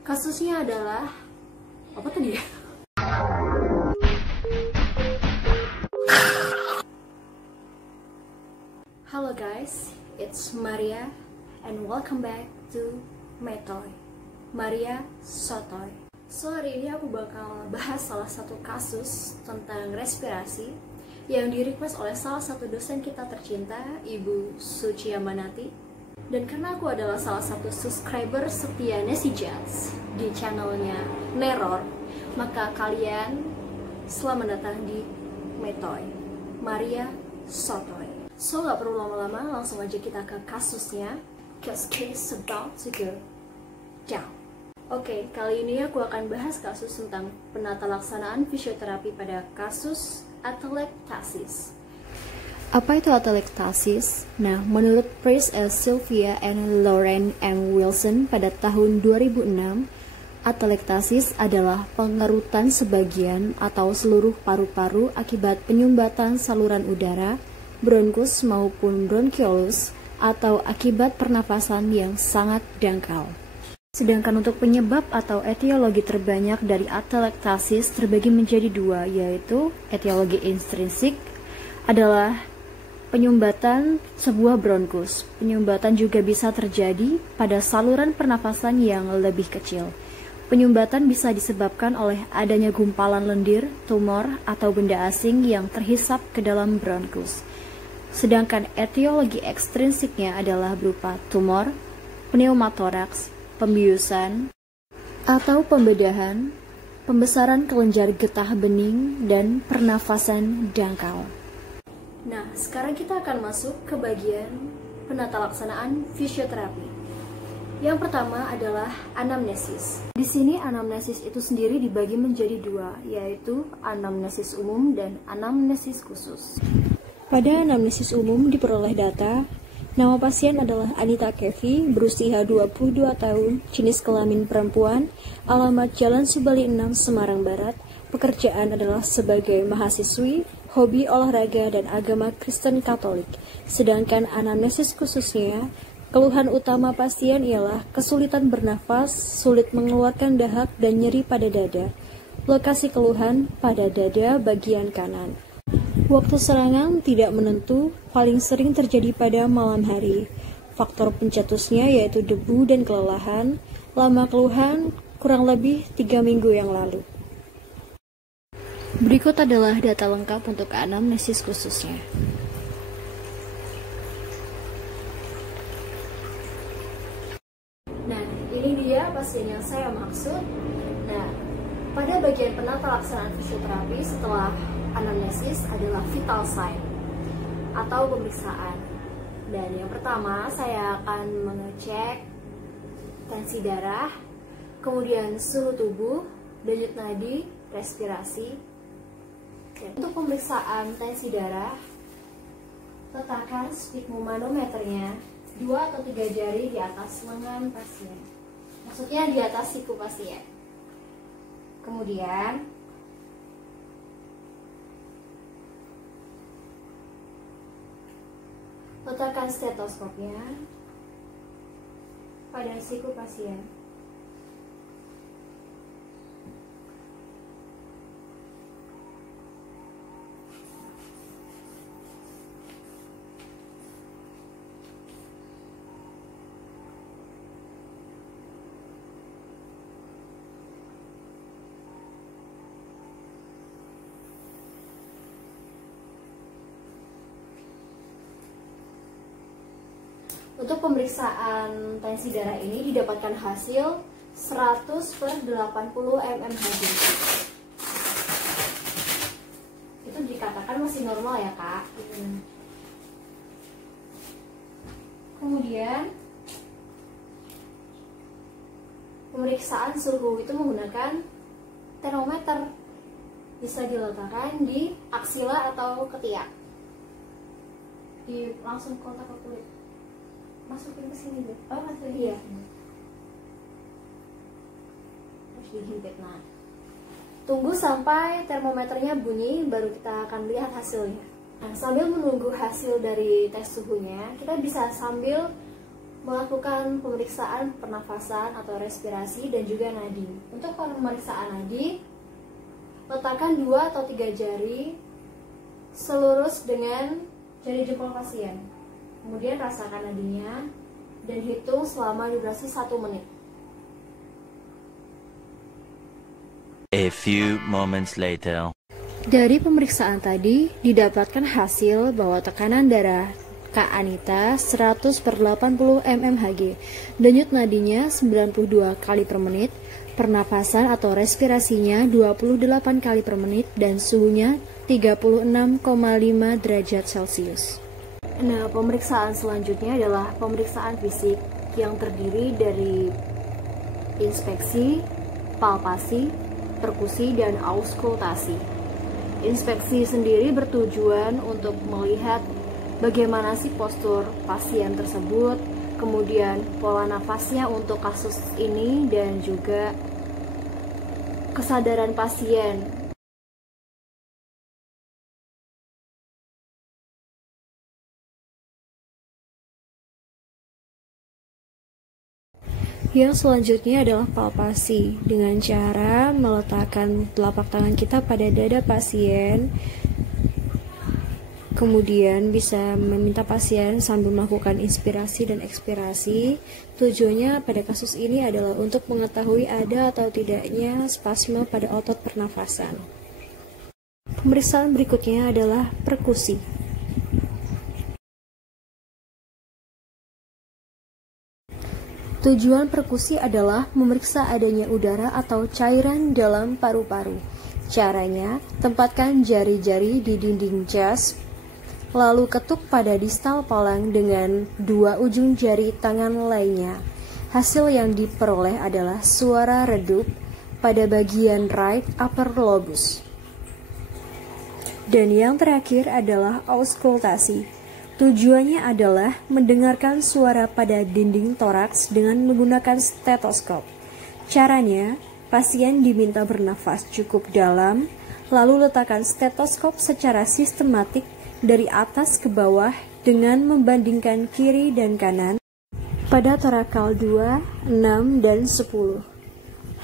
Kasusnya adalah apa tadi ya? Halo guys, it's Maria and welcome back to Metoy, Maria Sotoy. So hari ini aku bakal bahas salah satu kasus tentang respirasi yang di-request oleh salah satu dosen kita tercinta, Ibu Suci Amanati. Dan karena aku adalah salah satu subscriber setia Nessie Jazz di channelnya Neror, maka kalian selamat datang di Metoy, Maria Sotoy. So gak perlu lama-lama, langsung aja kita ke kasusnya, cause case about to go down. Oke, kali ini aku akan bahas kasus tentang penata laksanaan fisioterapi pada kasus atelektasis. Apa itu atelektasis? Nah, menurut Price S. Sylvia and Lauren M. Wilson pada tahun 2006, atelektasis adalah pengerutan sebagian atau seluruh paru-paru akibat penyumbatan saluran udara, bronkus maupun bronkiolus, atau akibat pernapasan yang sangat dangkal. Sedangkan untuk penyebab atau etiologi terbanyak dari atelektasis terbagi menjadi dua, yaitu etiologi intrinsik adalah penyumbatan sebuah bronkus. Penyumbatan juga bisa terjadi pada saluran pernafasan yang lebih kecil. Penyumbatan bisa disebabkan oleh adanya gumpalan lendir, tumor, atau benda asing yang terhisap ke dalam bronkus. Sedangkan etiologi ekstrinsiknya adalah berupa tumor, pneumotoraks, pembiusan, atau pembedahan, pembesaran kelenjar getah bening, dan pernafasan dangkal. Nah, sekarang kita akan masuk ke bagian penata laksanaan fisioterapi. Yang pertama adalah anamnesis. Di sini anamnesis itu sendiri dibagi menjadi dua, yaitu anamnesis umum dan anamnesis khusus. Pada anamnesis umum diperoleh data, nama pasien adalah Anita Kevi, berusia 22 tahun, jenis kelamin perempuan, alamat Jalan Subali 6, Semarang Barat, pekerjaan adalah sebagai mahasiswi, hobi olahraga dan agama Kristen Katolik. Sedangkan anamnesis khususnya, keluhan utama pasien ialah kesulitan bernafas, sulit mengeluarkan dahak dan nyeri pada dada. Lokasi keluhan pada dada bagian kanan. Waktu serangan tidak menentu, paling sering terjadi pada malam hari. Faktor pencetusnya yaitu debu dan kelelahan. Lama keluhan kurang lebih 3 minggu yang lalu. Berikut adalah data lengkap untuk anamnesis khususnya. Nah, ini dia pasien yang saya maksud. Nah, pada bagian penata laksanaan fisioterapi setelah anamnesis adalah vital sign atau pemeriksaan. Dan yang pertama saya akan mengecek tensi darah, kemudian suhu tubuh, denyut nadi, respirasi. Untuk pemeriksaan tensi darah, letakkan sphygmomanometernya 2 atau 3 jari di atas lengan pasien. Maksudnya di atas siku pasien. Kemudian letakkan stetoskopnya pada siku pasien. Untuk pemeriksaan tensi darah ini didapatkan hasil 100/80 mmHg. Itu dikatakan masih normal ya kak. Kemudian pemeriksaan suhu itu menggunakan termometer. Bisa diletakkan di aksila atau ketiak. Langsung kontak ke kulit. Masukin ke sini deh. Oh, masukin. Iya. Terus dihimpit. Nah, tunggu sampai termometernya bunyi, baru kita akan lihat hasilnya. Nah, sambil menunggu hasil dari tes suhunya, kita bisa sambil melakukan pemeriksaan pernafasan atau respirasi dan juga nadi. Untuk pemeriksaan nadi, letakkan 2 atau 3 jari selurus dengan jari jempol pasien. Kemudian rasakan nadinya dan hitung selama durasi 1 menit. A few moments later. Dari pemeriksaan tadi didapatkan hasil bahwa tekanan darah Kak Anita 100/80 mmHg, denyut nadinya 92 kali per menit, pernapasan atau respirasinya 28 kali per menit, dan suhunya 36,5 derajat Celcius. Nah, pemeriksaan selanjutnya adalah pemeriksaan fisik yang terdiri dari inspeksi, palpasi, perkusi, dan auskultasi. Inspeksi sendiri bertujuan untuk melihat bagaimana sih postur pasien tersebut, kemudian pola nafasnya untuk kasus ini, dan juga kesadaran pasien. Yang selanjutnya adalah palpasi, dengan cara meletakkan telapak tangan kita pada dada pasien. Kemudian bisa meminta pasien sambil melakukan inspirasi dan ekspirasi. Tujuannya pada kasus ini adalah untuk mengetahui ada atau tidaknya spasme pada otot pernafasan. Pemeriksaan berikutnya adalah perkusi. Tujuan perkusi adalah memeriksa adanya udara atau cairan dalam paru-paru. Caranya, tempatkan jari-jari di dinding jas, lalu ketuk pada distal palang dengan 2 ujung jari tangan lainnya. Hasil yang diperoleh adalah suara redup pada bagian right upper lobus. Dan yang terakhir adalah auskultasi. Tujuannya adalah mendengarkan suara pada dinding toraks dengan menggunakan stetoskop. Caranya, pasien diminta bernafas cukup dalam, lalu letakkan stetoskop secara sistematik dari atas ke bawah dengan membandingkan kiri dan kanan pada torakal 2, 6, dan 10.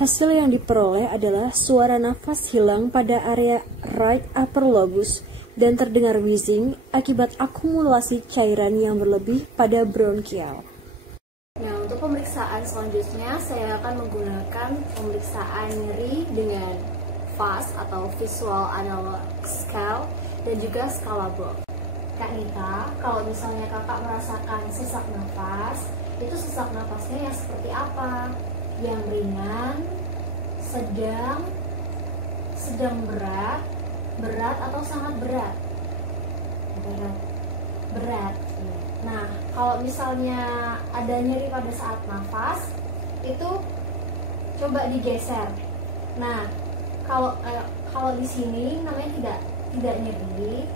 Hasil yang diperoleh adalah suara nafas hilang pada area right upper lobus dan terdengar wheezing akibat akumulasi cairan yang berlebih pada bronkial. Nah, untuk pemeriksaan selanjutnya saya akan menggunakan pemeriksaan nyeri dengan VAS atau Visual Analog Scale dan juga skala Borg. Kak Nita, kalau misalnya kakak merasakan sesak nafas, itu sesak nafasnya yang seperti apa? Yang ringan, sedang berat, berat atau sangat berat? Berat. Nah, kalau misalnya ada nyeri pada saat nafas, itu coba digeser. Nah, kalau di sini namanya tidak nyeri,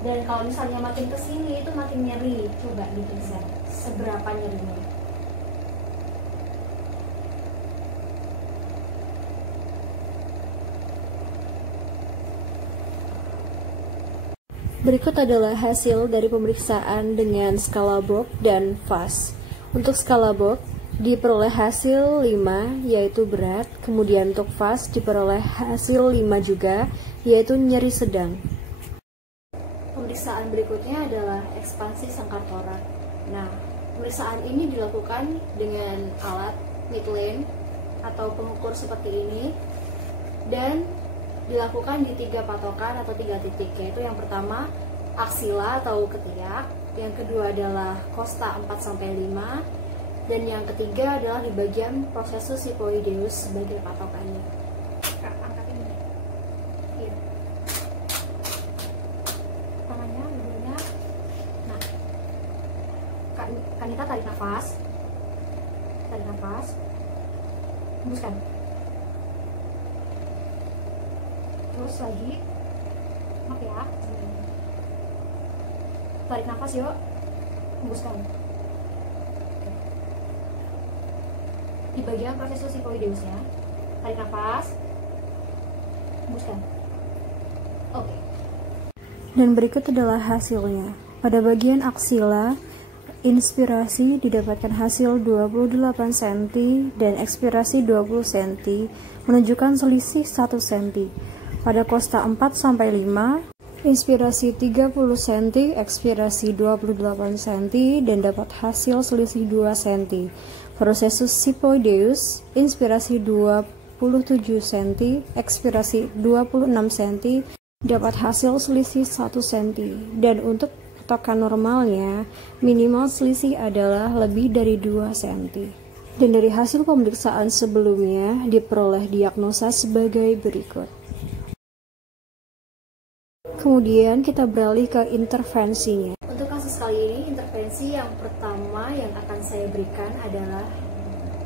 dan kalau misalnya makin ke sini itu makin nyeri. Coba digeser seberapa nyerinya. Berikut adalah hasil dari pemeriksaan dengan skala Borg dan VAS. Untuk skala Borg diperoleh hasil 5, yaitu berat. Kemudian untuk VAS diperoleh hasil 5 juga, yaitu nyeri sedang. Pemeriksaan berikutnya adalah ekspansi sangkar torak. Nah, pemeriksaan ini dilakukan dengan alat Midline atau pengukur seperti ini, dan dilakukan di 3 patokan atau 3 titik, yaitu yang pertama aksila atau ketiak, yang kedua adalah kosta 4-5, dan yang ketiga adalah di bagian processus siphoideus sebagai patokannya. Angkat ini. Iya. Tangannya dulunya. Nah, Kak Nita tarik nafas. Hembuskan. Terus lagi, maaf ya, tarik nafas yuk, hembuskan. Di bagian processus siphoideusnya, tarik nafas, hembuskan. Oke. Dan berikut adalah hasilnya. Pada bagian aksila, inspirasi didapatkan hasil 28 cm dan ekspirasi 20 cm, menunjukkan selisih 1 cm. Pada kosta 4-5, inspirasi 30 cm, ekspirasi 28 cm, dan dapat hasil selisih 2 cm. Prosesus Sipoideus, inspirasi 27 cm, ekspirasi 26 cm, dapat hasil selisih 1 cm. Dan untuk patokan normalnya, minimal selisih adalah lebih dari 2 cm. Dan dari hasil pemeriksaan sebelumnya, diperoleh diagnosa sebagai berikut. Kemudian kita beralih ke intervensinya. Untuk kasus kali ini, intervensi yang pertama yang akan saya berikan adalah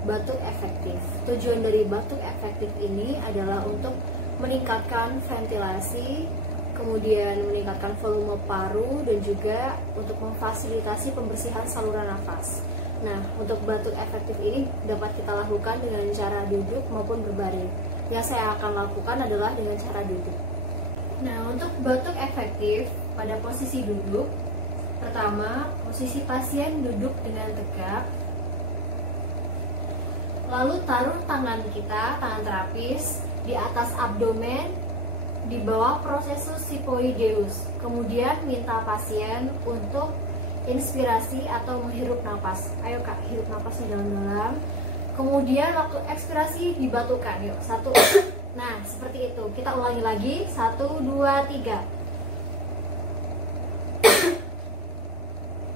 batuk efektif. Tujuan dari batuk efektif ini adalah untuk meningkatkan ventilasi, kemudian meningkatkan volume paru, dan juga untuk memfasilitasi pembersihan saluran nafas. Nah, untuk batuk efektif ini dapat kita lakukan dengan cara duduk maupun berbaring. Yang saya akan lakukan adalah dengan cara duduk. Nah, untuk batuk efektif pada posisi duduk, pertama, posisi pasien duduk dengan tegak, lalu taruh tangan kita, tangan terapis, di atas abdomen, di bawah prosesus sipoideus. Kemudian minta pasien untuk inspirasi atau menghirup nafas. Ayo Kak, hirup nafasnya dalam-dalam. Kemudian waktu ekspirasi dibatukan. Yuk, 1. Nah, seperti itu. Kita ulangi lagi. 1, 2, 3.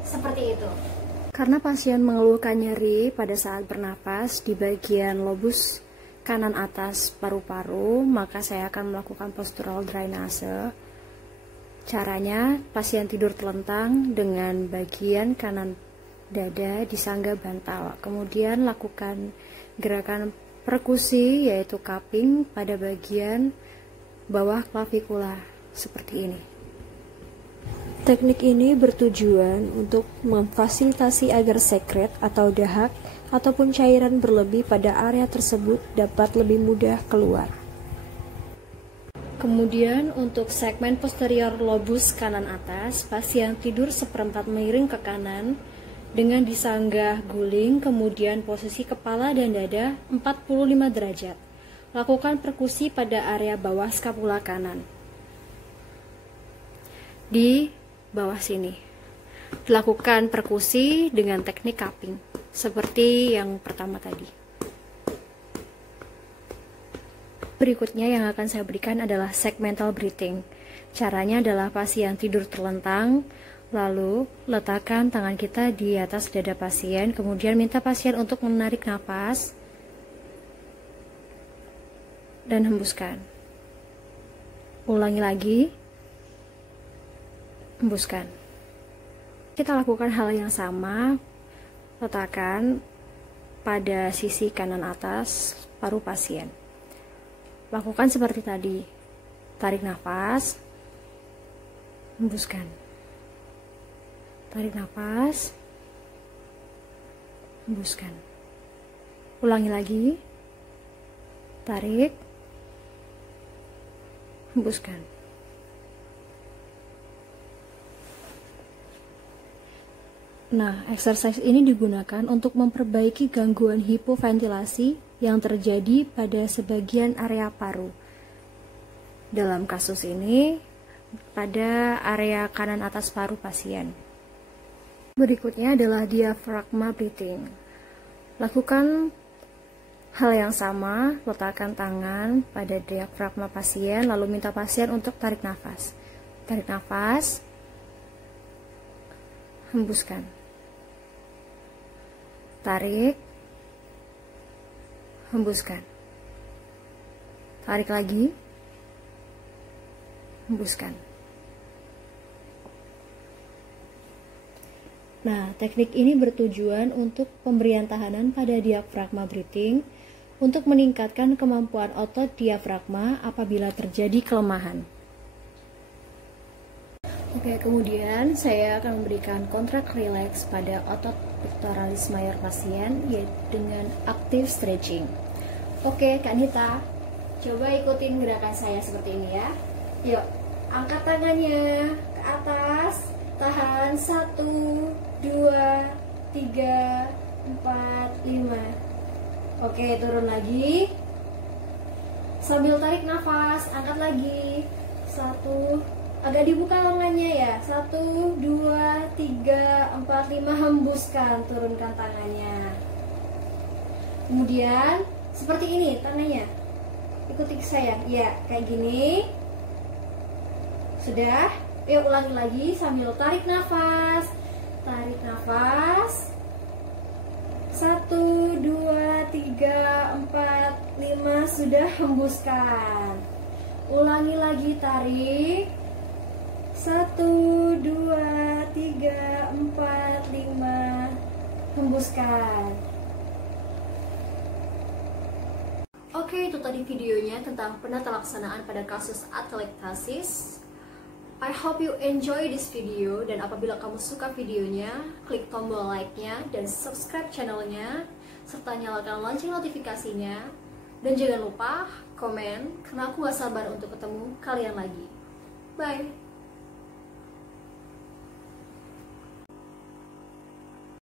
Seperti itu. Karena pasien mengeluhkan nyeri pada saat bernapas di bagian lobus kanan atas paru-paru, maka saya akan melakukan postural drainase. Caranya, pasien tidur telentang dengan bagian kanan dada disangga bantal. Kemudian lakukan gerakan perkusi, yaitu cupping pada bagian bawah klavikula, seperti ini. Teknik ini bertujuan untuk memfasilitasi agar sekret atau dahak ataupun cairan berlebih pada area tersebut dapat lebih mudah keluar. Kemudian untuk segmen posterior lobus kanan atas, pasien tidur seperempat miring ke kanan dengan disanggah guling, kemudian posisi kepala dan dada 45 derajat. Lakukan perkusi pada area bawah skapula kanan. Di bawah sini. Dilakukan perkusi dengan teknik cupping, seperti yang pertama tadi. Berikutnya yang akan saya berikan adalah segmental breathing. Caranya adalah pasien tidur terlentang, lalu letakkan tangan kita di atas dada pasien, kemudian minta pasien untuk menarik nafas dan hembuskan. Ulangi lagi, hembuskan. Kita lakukan hal yang sama, letakkan pada sisi kanan atas paru pasien. Lakukan seperti tadi, tarik nafas, hembuskan. Tarik nafas, hembuskan. Ulangi lagi, tarik, hembuskan. Nah, exercise ini digunakan untuk memperbaiki gangguan hipoventilasi yang terjadi pada sebagian area paru. Dalam kasus ini, pada area kanan atas paru pasien. Berikutnya adalah diaphragma breathing. Lakukan hal yang sama, letakkan tangan pada diafragma pasien, lalu minta pasien untuk tarik nafas. Tarik nafas, hembuskan. Tarik, hembuskan. Tarik lagi, hembuskan. Nah, teknik ini bertujuan untuk pemberian tahanan pada diafragma breathing untuk meningkatkan kemampuan otot diafragma apabila terjadi kelemahan. Oke, kemudian saya akan memberikan kontrak relax pada otot pectoralis major pasien, yaitu dengan active stretching. Oke, Kak Nita, coba ikutin gerakan saya seperti ini ya. Yuk, angkat tangannya ke atas, tahan 1, 3, 4, 5. Oke, turun lagi. Sambil tarik nafas, angkat lagi. 1, agak dibuka lengannya ya. 1, 2, 3, 4, 5. Hembuskan, turunkan tangannya. Kemudian seperti ini tangannya. Ikuti saya. Ya, kayak gini. Sudah. Yuk ulangi lagi sambil tarik nafas. Tarik nafas. 1, 2, 3, 4, 5. Sudah, hembuskan. Ulangi lagi, tarik. 1, 2, 3, 4, 5. Hembuskan. Oke, itu tadi videonya tentang penata laksanaan pada kasus atelektasis. I hope you enjoy this video, dan apabila kamu suka videonya, klik tombol like-nya dan subscribe channelnya, serta nyalakan lonceng notifikasinya. Dan jangan lupa komen, karena aku gak sabar untuk ketemu kalian lagi. Bye!